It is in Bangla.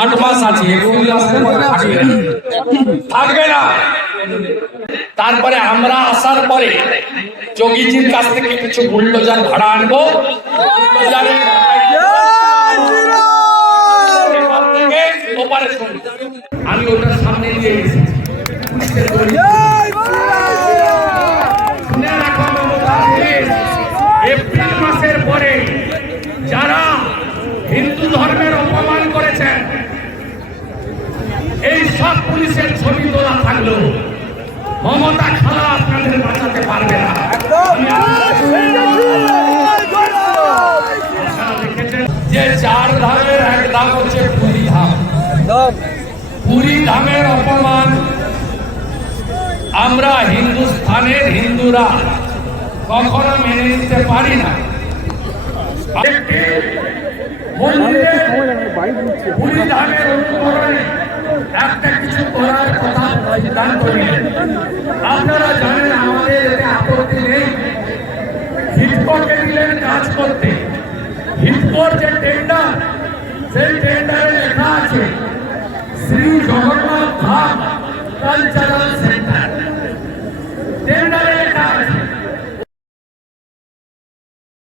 8 মাস আছে, এপ্রিল আসলে থাকবে না। তারপরে আমরা আসার পরে যোগীজির কাছ থেকে কিছু বুলডোজার ভাড়া আনবো, আমি ওটার সামনে নিয়ে এসেছি। এপ্রিল মাসের পরে যারা হিন্দু ধর্মের অপমান করেছেন, এই সব পুলিশের ছবি তোলা থাকলো, মমতা খালা আপনাদের বাঁচাতে পারবে না। যে 4 ধামের এক ধাম হচ্ছে পুরী ধাম। পুরী ধামের অপমান আমরা হিন্দুস্থানের হিন্দুরা কখনো মেনে নিতে পারি না। পুরী ধামের অনুকরণে একটা কিছু করার কথা সিদ্ধান্ত নিলেন। আপনারা জানেন আমাদের এতে আপত্তি নেই। হিটকোকে দিলেন কাজ করতে। হিটকোর যে টেন্ডার, সেই টেন্ডারে লেখা আছে শ্রী জগন্নাথ ধাম